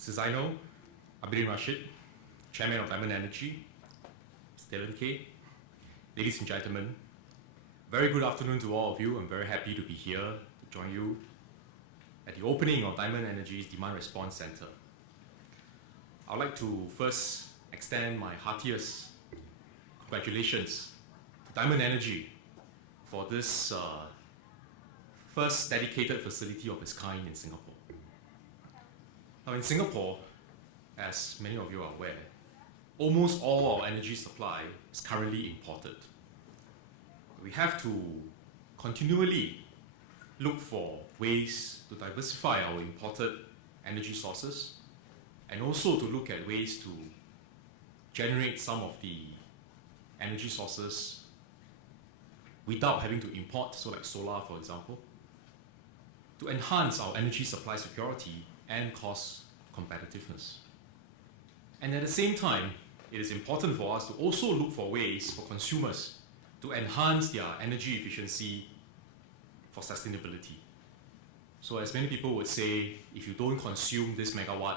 Mr. Zainal, Abidin Rashid, Chairman of Diamond Energy, Mr. Dylan K. Ladies and gentlemen, very good afternoon to all of you. I'm very happy to be here to join you at the opening of Diamond Energy's Demand Response Center. I'd like to first extend my heartiest congratulations to Diamond Energy for this first dedicated facility of its kind in Singapore. Now in Singapore, as many of you are aware, almost all our energy supply is currently imported. We have to continually look for ways to diversify our imported energy sources and also to look at ways to generate some of the energy sources without having to import, so like solar for example, to enhance our energy supply security and cost competitiveness. And at the same time, it is important for us to also look for ways for consumers to enhance their energy efficiency for sustainability. So as many people would say, if you don't consume this megawatt,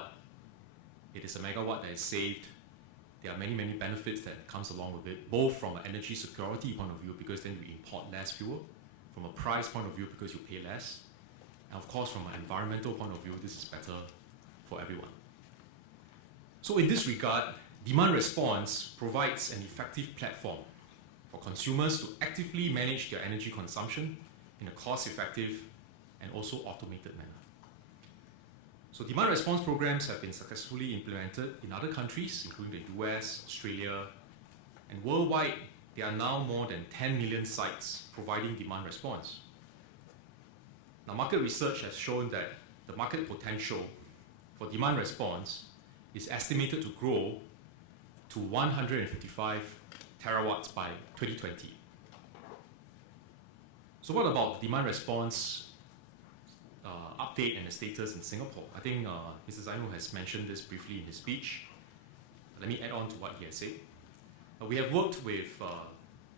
it is a megawatt that is saved. There are many, many benefits that comes along with it, both from an energy security point of view, because then you import less fuel, from a price point of view, because you pay less, and of course, from an environmental point of view, this is better for everyone. So in this regard, demand response provides an effective platform for consumers to actively manage their energy consumption in a cost-effective and also automated manner. So demand response programs have been successfully implemented in other countries, including the US, Australia, and worldwide, there are now more than 10 million sites providing demand response. Now, market research has shown that the market potential for demand response is estimated to grow to 155 terawatts by 2020. So what about the demand response update and the status in Singapore? I think Mr. Zainal has mentioned this briefly in his speech. Let me add on to what he has said. We have worked with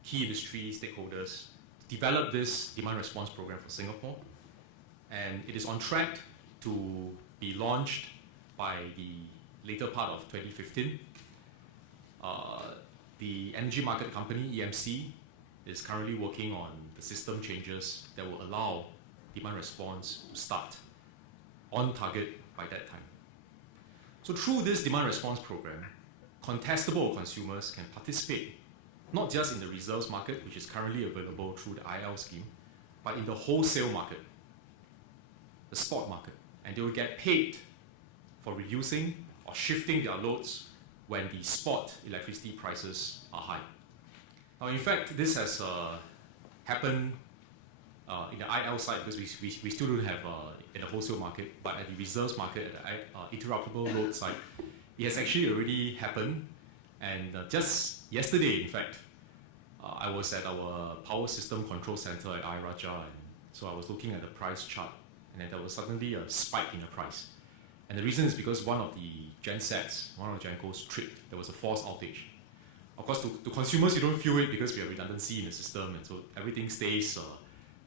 key industry stakeholders to develop this demand response program for Singapore, and it is on track to be launched by the later part of 2015. The energy market company, EMC, is currently working on the system changes that will allow demand response to start on target by that time. So through this demand response program, contestable consumers can participate not just in the reserves market, which is currently available through the IL scheme, but in the wholesale market, the spot market, and they will get paid for reducing or shifting their loads when the spot electricity prices are high. Now, in fact, this has happened in the IL side because we still don't have in the wholesale market, but at the reserves market, at the interruptible load side, it has actually already happened. And just yesterday, in fact, I was at our power system control center at Raja, and so I was looking at the price chart, and then there was suddenly a spike in the price. And the reason is because one of the gensets, one of the gencos tripped. There was a forced outage. Of course, to consumers, you don't feel it because we have redundancy in the system, and so everything stays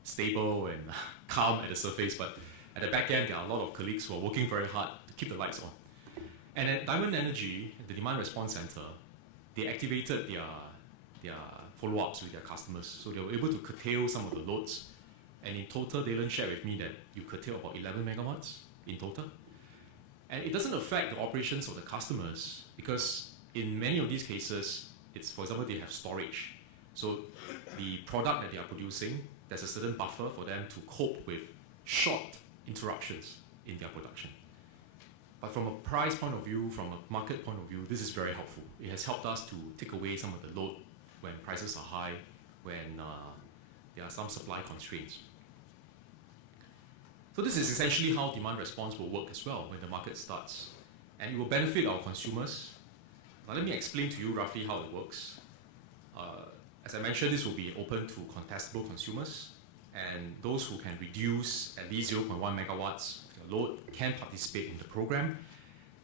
stable and calm at the surface. But at the back end, there are a lot of colleagues who are working very hard to keep the lights on. And at Diamond Energy, the Demand Response Center, they activated their follow-ups with their customers. So they were able to curtail some of the loads. And in total, Dylan shared with me that you curtail about 11 megawatts in total. And it doesn't affect the operations of the customers because in many of these cases, it's, for example, they have storage. So the product that they are producing, there's a certain buffer for them to cope with short interruptions in their production. But from a price point of view, from a market point of view, this is very helpful. It has helped us to take away some of the load when prices are high, when there are some supply constraints. So this is essentially how demand response will work as well when the market starts. And it will benefit our consumers. Now let me explain to you roughly how it works. As I mentioned, this will be open to contestable consumers, and those who can reduce at least 0.1 megawatts of their load can participate in the program.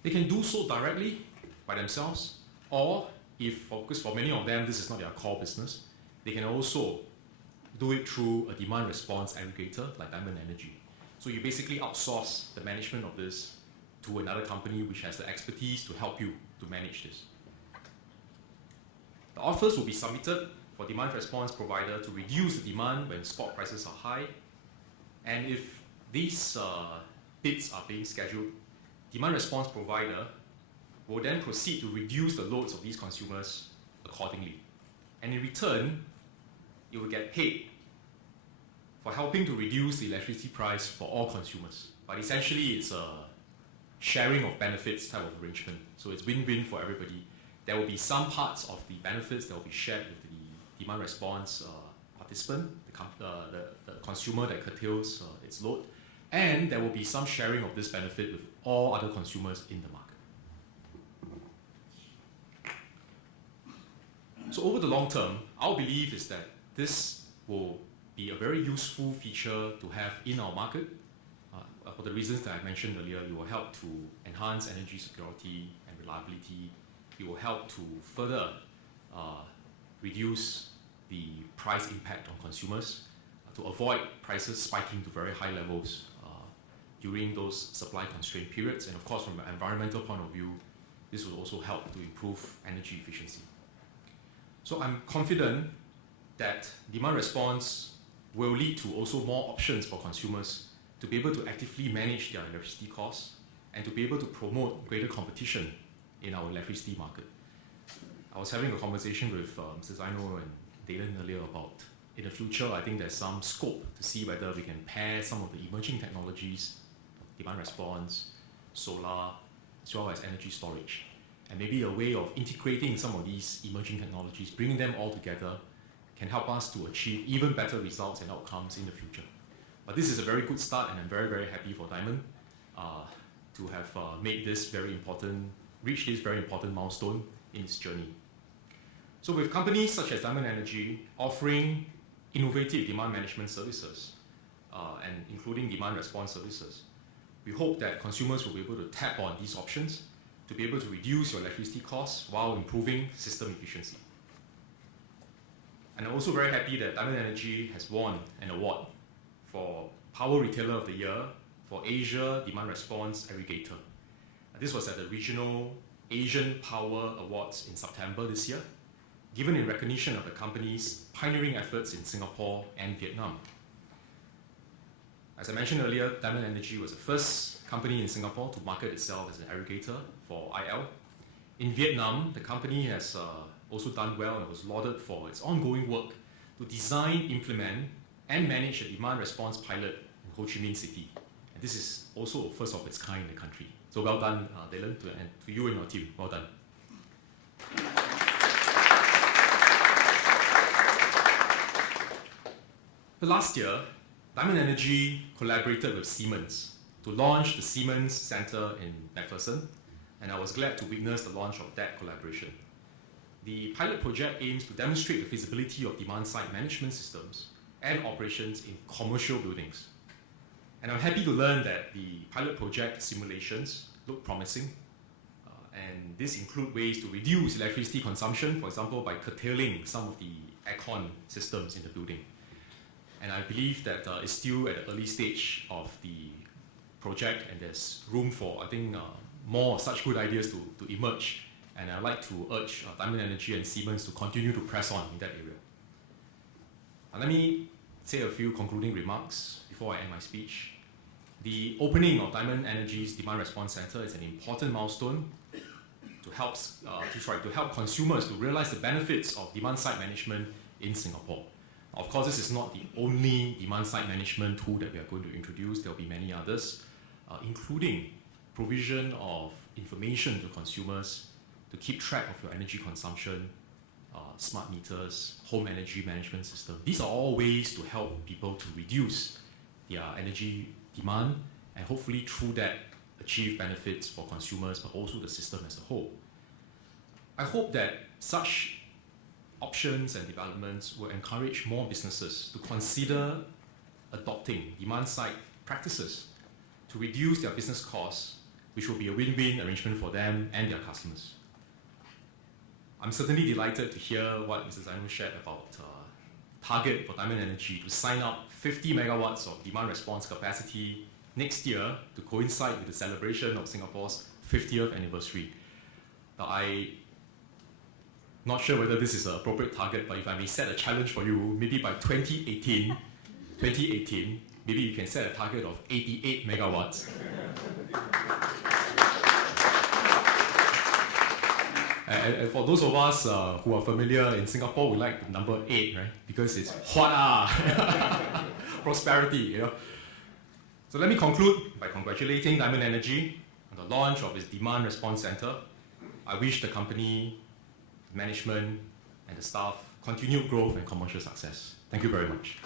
They can do so directly by themselves, or because for many of them this is not their core business, they can also do it through a demand response aggregator like Diamond Energy. So you basically outsource the management of this to another company which has the expertise to help you to manage this. The offers will be submitted for demand response provider to reduce the demand when spot prices are high. And if these bids are being scheduled, demand response provider will then proceed to reduce the loads of these consumers accordingly. And in return, it will get paid for helping to reduce the electricity price for all consumers. But essentially, it's a sharing of benefits type of arrangement. So it's win-win for everybody. There will be some parts of the benefits that will be shared with the demand response participant, the consumer that curtails its load, and there will be some sharing of this benefit with all other consumers in the market. So over the long term, our belief is that this will be a very useful feature to have in our market. For the reasons that I mentioned earlier, it will help to enhance energy security and reliability. It will help to further reduce the price impact on consumers, to avoid prices spiking to very high levels during those supply constraint periods. And of course, from an environmental point of view, this will also help to improve energy efficiency. So I'm confident that demand response will lead to also more options for consumers to be able to actively manage their electricity costs and to be able to promote greater competition in our electricity market. I was having a conversation with Mr. Zaino and Dalen earlier about, in the future, I think there's some scope to see whether we can pair some of the emerging technologies, demand response, solar, as well as energy storage. And maybe a way of integrating some of these emerging technologies, bringing them all together, can help us to achieve even better results and outcomes in the future. But this is a very good start, and I'm very, very happy for Diamond to have made this very important, reached this very important milestone in its journey. So with companies such as Diamond Energy offering innovative demand management services, and including demand response services, we hope that consumers will be able to tap on these options to be able to reduce your electricity costs while improving system efficiency. And I'm also very happy that Diamond Energy has won an award for Power Retailer of the Year for Asia Demand Response Aggregator. This was at the Regional Asian Power Awards in September this year, given in recognition of the company's pioneering efforts in Singapore and Vietnam. As I mentioned earlier, Diamond Energy was the first company in Singapore to market itself as an aggregator for IL. In Vietnam, the company has also done well and was lauded for its ongoing work to design, implement, and manage a demand response pilot in Ho Chi Minh City. And this is also a first of its kind in the country. So well done, Dylan, to you and your team. Well done. But last year, Diamond Energy collaborated with Siemens to launch the Siemens Center in McPherson, and I was glad to witness the launch of that collaboration. The pilot project aims to demonstrate the feasibility of demand-side management systems and operations in commercial buildings. And I'm happy to learn that the pilot project simulations look promising, and this include ways to reduce electricity consumption, for example, by curtailing some of the aircon systems in the building. And I believe that it's still at the early stage of the project, and there's room for, I think, more such good ideas to emerge. And I'd like to urge Diamond Energy and Siemens to continue to press on in that area. Let me say a few concluding remarks before I end my speech. The opening of Diamond Energy's Demand Response Center is an important milestone to help consumers to realize the benefits of demand-side management in Singapore. Of course, this is not the only demand-side management tool that we are going to introduce. There will be many others, including provision of information to consumers to keep track of your energy consumption, smart meters, home energy management system. These are all ways to help people to reduce their energy demand and hopefully through that achieve benefits for consumers but also the system as a whole. I hope that such options and developments will encourage more businesses to consider adopting demand-side practices to reduce their business costs, which will be a win-win arrangement for them and their customers. I'm certainly delighted to hear what Mr. Zaino shared about target for Diamond Energy to sign up 50 megawatts of demand response capacity next year to coincide with the celebration of Singapore's 50th anniversary. Now, I'm not sure whether this is an appropriate target, but if I may set a challenge for you, maybe by 2018, maybe you can set a target of 88 megawatts. And for those of us who are familiar in Singapore, we like the number 8, right? Because it's hot, prosperity, you know. So let me conclude by congratulating Diamond Energy on the launch of its Demand Response Center. I wish the company, management, and the staff continued growth and commercial success. Thank you very much.